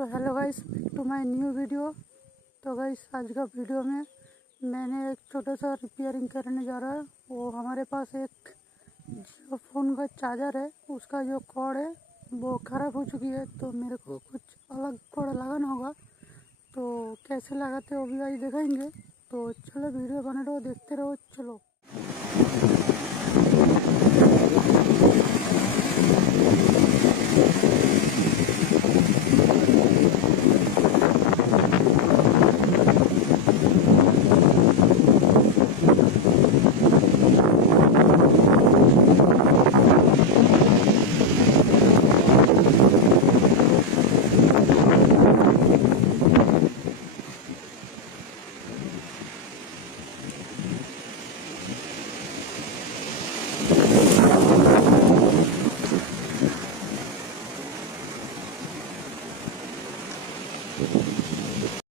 तो hello guys, to my new video. तो guys आज का वीडियो में मैंने एक छोटा सा रिपेयरिंग करने जा रहा है। वो हमारे पास एक जियो फ़ोन का चार्जर है, उसका जो कॉर्ड है वो ख़राब हो चुकी है। तो मेरे को कुछ अलग कॉर्ड लगाना होगा, तो कैसे लगाते हो भी आज दिखाएंगे। तो चलो वीडियो बने रहो, देखते रहो। चलो